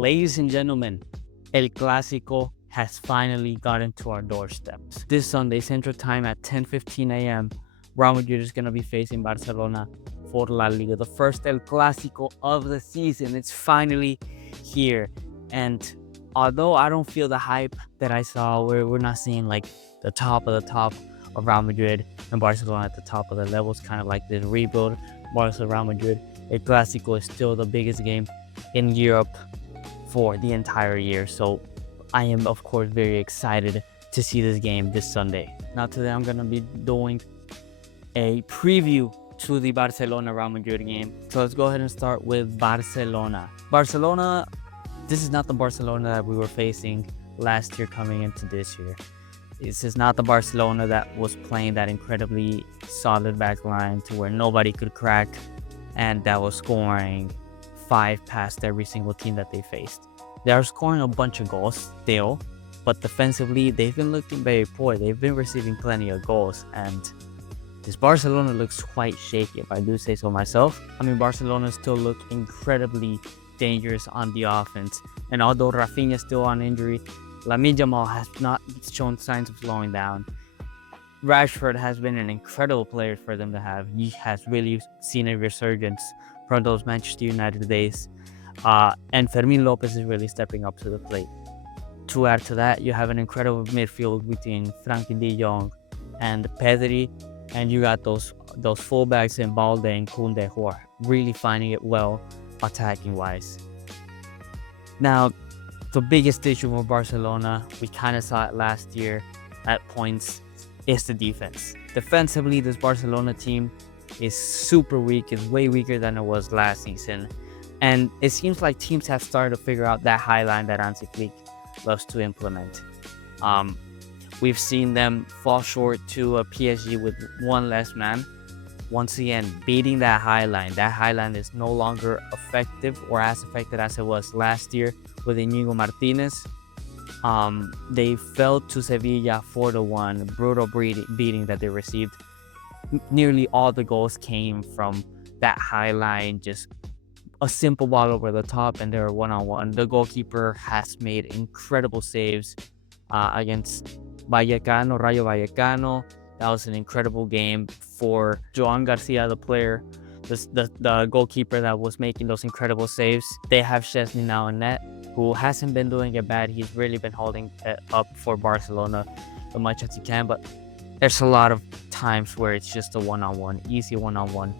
Ladies and gentlemen, El Clásico has finally gotten to our doorsteps. This Sunday, Central Time at 10:15 a.m., Real Madrid is going to be facing Barcelona for La Liga. The first El Clásico of the season. It's finally here. And although I don't feel the hype that I saw, we're not seeing like the top of Real Madrid and Barcelona at the top of the levels, kind of like the rebuild. Barcelona, Real Madrid. El Clásico is still the biggest game in Europe for the entire year. So I am, of course, very excited to see this game this Sunday. Now, today I'm going to be doing a preview to the Barcelona Real Madrid game. So let's go ahead and start with Barcelona. Barcelona, this is not the Barcelona that we were facing last year coming into this year. This is not the Barcelona that was playing that incredibly solid back line to where nobody could crack and that was scoring 5 past every single team that they faced. They are scoring a bunch of goals still, but defensively they've been looking very poor. They've been receiving plenty of goals, and this Barcelona looks quite shaky, if I do say so myself. I mean, Barcelona still look incredibly dangerous on the offense, and although Rafinha is still on injury, Lamine Yamal has not shown signs of slowing down. Rashford has been an incredible player for them to have. He has really seen a resurgence from those Manchester United days. And Fermin Lopez is really stepping up to the plate. To add to that, you have an incredible midfield between Frankie de Jong and Pedri, and you got those fullbacks in Balde and Koundé who are really finding it well attacking-wise. Now, the biggest issue for Barcelona, we kind of saw it last year at points, is the defense. Defensively, this Barcelona team is super weak. It's way weaker than it was last season. And it seems like teams have started to figure out that high line that Hansi Flick loves to implement. We've seen them fall short to a PSG with one less man. Once again, beating that high line. That high line is no longer effective or as effective as it was last year with Inigo Martinez. They fell to Sevilla 4-1, brutal beating that they received. Nearly all the goals came from that high line, just a simple ball over the top, and they're one-on-one. The goalkeeper has made incredible saves against Rayo Vallecano. That was an incredible game for Joan Garcia, the player, the goalkeeper that was making those incredible saves. They have Szczesny now in net, who hasn't been doing it bad. He's really been holding it up for Barcelona as much as he can, but there's a lot of times where it's just a one-on-one, easy one-on-one.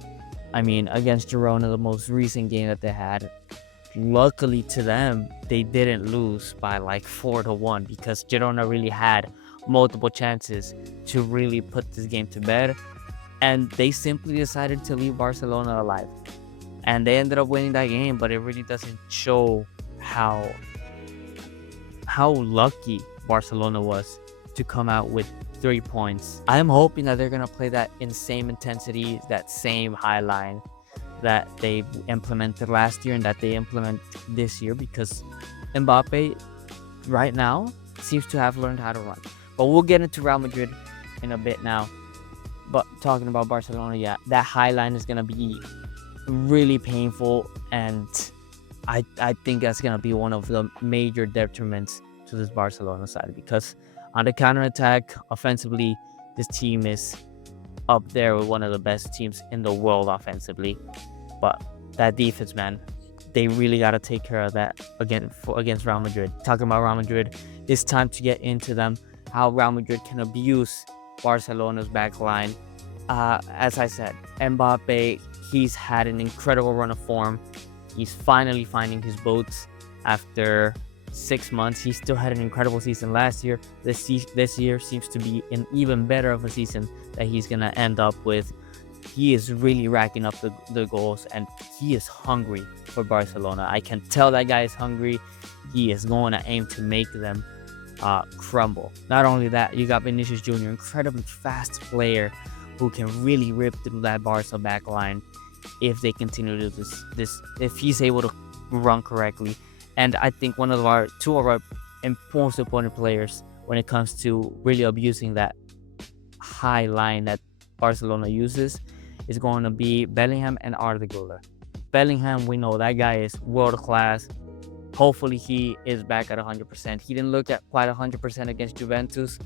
I mean, against Girona, the most recent game that they had, luckily to them, they didn't lose by like 4-1 because Girona really had multiple chances to really put this game to bed, and they simply decided to leave Barcelona alive. And they ended up winning that game, but it really doesn't show how lucky Barcelona was to come out with 3 points. I am hoping that they're going to play that in same intensity, that same high line that they implemented last year and that they implement this year, because Mbappe right now seems to have learned how to run. But we'll get into Real Madrid in a bit now. But talking about Barcelona, yeah, that high line is going to be really painful, and I think that's going to be one of the major detriments to this Barcelona side, because on the counterattack, offensively, this team is up there with one of the best teams in the world offensively. But that defense, man, they really got to take care of that against Real Madrid. Talking about Real Madrid, it's time to get into them, how Real Madrid can abuse Barcelona's back line. As I said, Mbappe, he's had an incredible run of form. He's finally finding his boots after 6 months. He still had an incredible season last year. This year seems to be an even better of a season that he's going to end up with. He is really racking up the goals, and he is hungry for Barcelona. I can tell that guy is hungry. He is going to aim to make them crumble. Not only that, you got Vinicius Jr., incredibly fast player who can really rip through that Barca back line if they continue to do this, if he's able to run correctly. And I think two of our most important players when it comes to really abusing that high line that Barcelona uses is going to be Bellingham and Arda Güler. Bellingham, we know that guy is world class. Hopefully he is back at 100%. He didn't look at quite 100% against Juventus,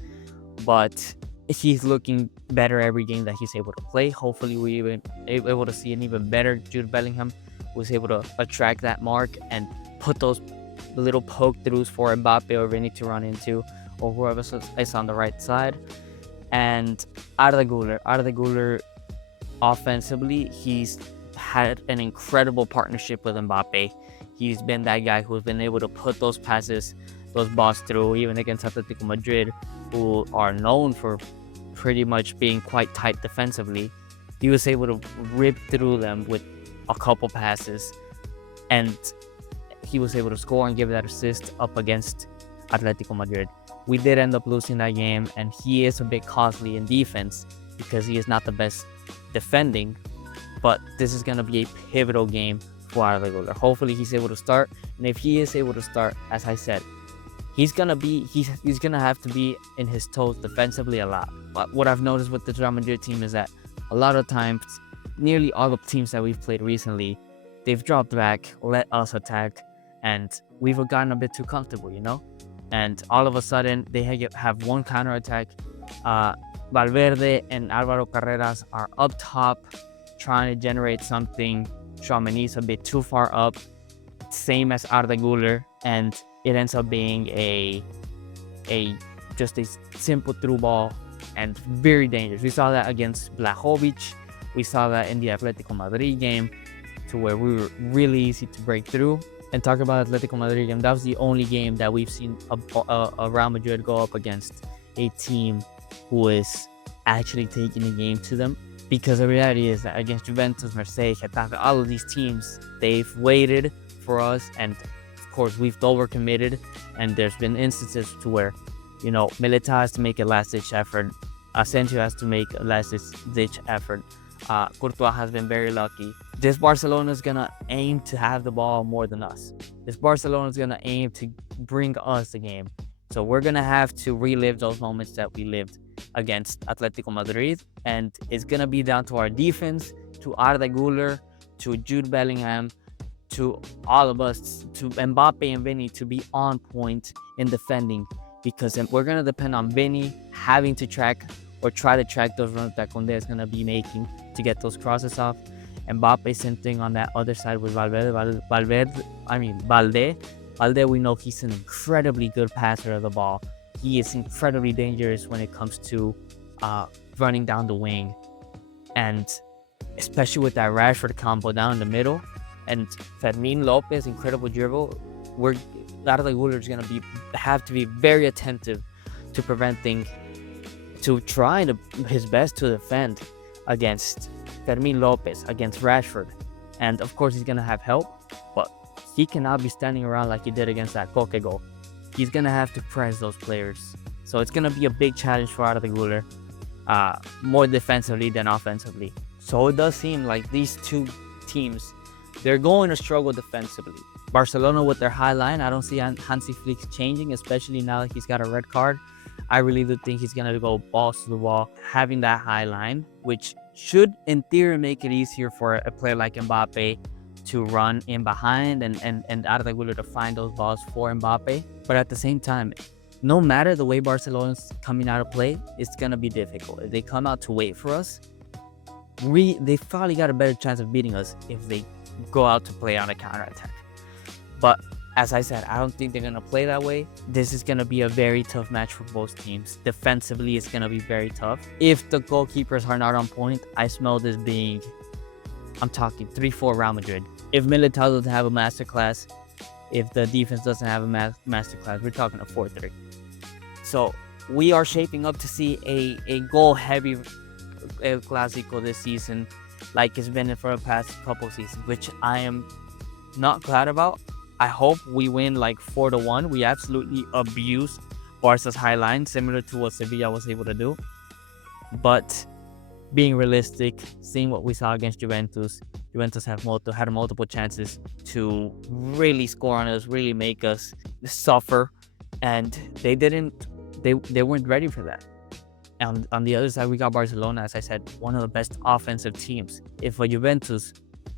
but he's looking better every game that he's able to play. Hopefully we even able to see an even better Jude Bellingham, who's able to attract that mark and put those little poke throughs for Mbappe or Vinny to run into, or whoever is on the right side. And Arda Güler, offensively, he's had an incredible partnership with Mbappe. He's been that guy who's been able to put those passes, those balls through, even against Atletico Madrid, who are known for pretty much being quite tight defensively. He was able to rip through them with a couple passes, and he was able to score and give that assist up against Atletico Madrid. We did end up losing that game, and he is a bit costly in defense because he is not the best defending, but this is going to be a pivotal game for Arda Güler. Hopefully he's able to start, and if he is able to start, as I said, he's gonna have to be in his toes defensively a lot. But what I've noticed with the Real Madrid team is that a lot of times, nearly all the teams that we've played recently, they've dropped back, let us attack, and we've gotten a bit too comfortable, and all of a sudden they have one counter attack. Valverde and Alvaro Carreras are up top trying to generate something. Tchouaméni's a bit too far up, same as Arda Güler, and it ends up being just a simple through ball and very dangerous. We saw that against Blajovic. We saw that in the Atletico Madrid game, to where we were really easy to break through. And talk about Atletico Madrid game, that was the only game that we've seen a Real Madrid go up against a team who is actually taking the game to them. Because the reality is that against Juventus, Marseille, Getafe, all of these teams, they've waited for us, and of course we've overcommitted, and there's been instances to where, Militao has to make a last-ditch effort, Asensio has to make a last-ditch effort, Courtois has been very lucky. This Barcelona is going to aim to have the ball more than us. This Barcelona is going to aim to bring us the game. So we're going to have to relive those moments that we lived against Atletico Madrid, and it's going to be down to our defense, to Arda Güler, to Jude Bellingham, to all of us, to Mbappe and Vinny, to be on point in defending, because we're going to depend on Vinny having to track or try to track those runs that Koundé is going to be making to get those crosses off. Mbappe, same thing on that other side with Valde, we know he's an incredibly good passer of the ball. He is incredibly dangerous when it comes to running down the wing. And especially with that Rashford combo down the middle. And Fermin Lopez, incredible dribble. Arda Güler is going to have to be very attentive to trying his best to defend against Fermin Lopez, against Rashford. And of course, he's going to have help, but he cannot be standing around like he did against that Koke goal. He's going to have to press those players. So it's going to be a big challenge for Arda Güler, more defensively than offensively. So it does seem like these two teams, they're going to struggle defensively. Barcelona with their high line, I don't see Hansi Flick changing, especially now that he's got a red card. I really do think he's going to go balls to the wall, having that high line, which should, in theory, make it easier for a player like Mbappe to run in behind and Arda Güler to find those balls for Mbappe. But at the same time, no matter the way Barcelona's coming out of play, it's going to be difficult. If they come out to wait for us, they've probably got a better chance of beating us if they go out to play on a counterattack. But as I said, I don't think they're going to play that way. This is going to be a very tough match for both teams. Defensively, it's going to be very tough. If the goalkeepers are not on point, I smell this being, I'm talking 3-4 Real Madrid. If Militao doesn't have a masterclass, if the defense doesn't have a masterclass, we're talking a 4-3. So we are shaping up to see a goal-heavy El Clasico this season, like it's been for the past couple seasons, which I am not glad about. I hope we win like 4-1. We absolutely abused Barca's high line, similar to what Sevilla was able to do. But being realistic, seeing what we saw against Juventus had multiple chances to really score on us, really make us suffer, and they weren't ready for that. And on the other side, we got Barcelona, as I said, one of the best offensive teams. If a Juventus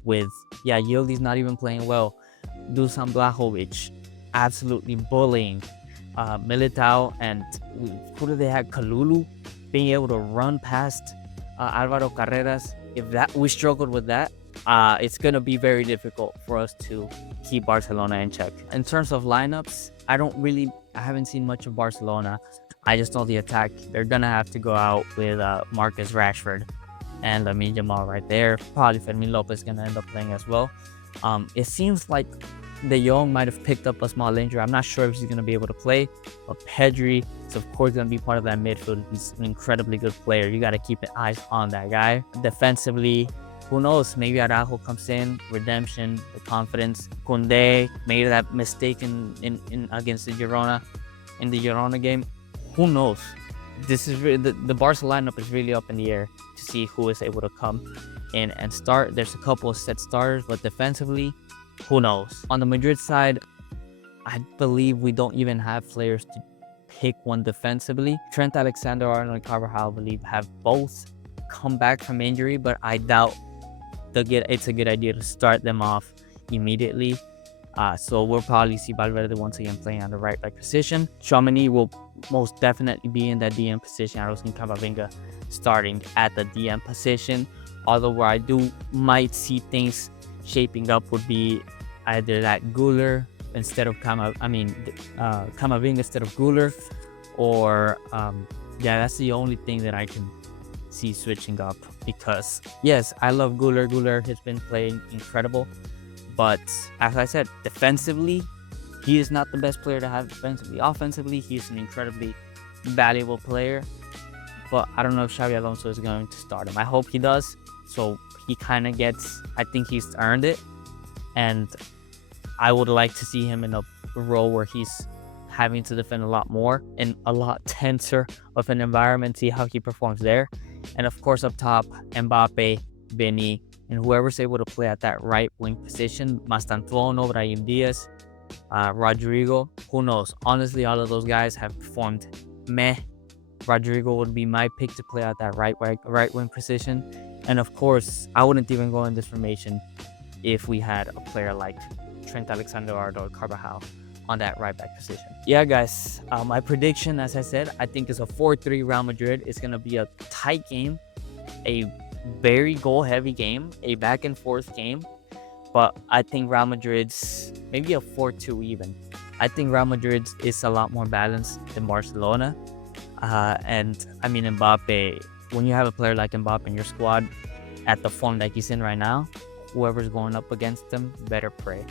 with, Yildiz not even playing well, Dusan Blajovic, absolutely bullying Militao, and who do they have? Kalulu, being able to run past Alvaro Carreras. If that we struggled with that, it's gonna be very difficult for us to keep Barcelona in check. In terms of lineups, I haven't seen much of Barcelona. I just know the attack. They're gonna have to go out with Marcus Rashford and Lamine Yamal right there. Probably Fermin Lopez gonna end up playing as well. It seems like De Jong might have picked up a small injury. I'm not sure if he's going to be able to play, but Pedri is of course going to be part of that midfield. He's an incredibly good player. You got to keep eyes on that guy. Defensively, who knows? Maybe Araujo comes in, redemption, the confidence. Koundé made that mistake in against the Girona in the Girona game. Who knows? This is really, the Barca lineup is really up in the air to see who is able to come in and start. There's a couple of set starters, but defensively, who knows? On the Madrid side, I believe we don't even have players to pick one defensively. Trent Alexander-Arnold and Carvajal, I believe, have both come back from injury, but I doubt it's a good idea to start them off immediately. So we'll probably see Valverde once again playing on the right back position. Tchouaméni will most definitely be in that DM position. I don't think Camavinga starting at the DM position. Although where I might see things shaping up would be either that Güler instead of Camavinga instead of Güler, or that's the only thing that I can see switching up, because yes, I love Güler. Güler has been playing incredible, but as I said, defensively, he is not the best player to have defensively. Offensively, he's an incredibly valuable player, but I don't know if Xabi Alonso is going to start him. I hope he does, so he kind of gets, I think he's earned it, and I would like to see him in a role where he's having to defend a lot more in a lot tenser of an environment, see how he performs there. And of course up top, Mbappe, Vini, and whoever's able to play at that right wing position, Mastantuono, Brahim Diaz, Rodrigo, who knows? Honestly, all of those guys have performed meh. Rodrigo would be my pick to play at that right wing position. And of course, I wouldn't even go in this formation if we had a player like Trent Alexander-Arnold or Carvajal on that right back position. Yeah, guys, my prediction, as I said, I think is a 4-3 Real Madrid. It's going to be a tight game, a very goal-heavy game, a back-and-forth game. But I think Real Madrid's maybe a 4-2 even. I think Real Madrid is a lot more balanced than Barcelona. And I mean, Mbappe, when you have a player like Mbappe in your squad at the form that he's in right now, whoever's going up against him better pray,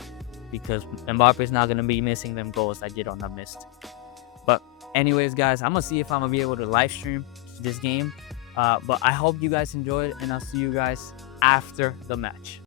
because Mbappe is not going to be missing them goals that Girona missed. But anyways, guys, I'm going to see if I'm going to be able to live stream this game. But I hope you guys enjoyed, and I'll see you guys after the match.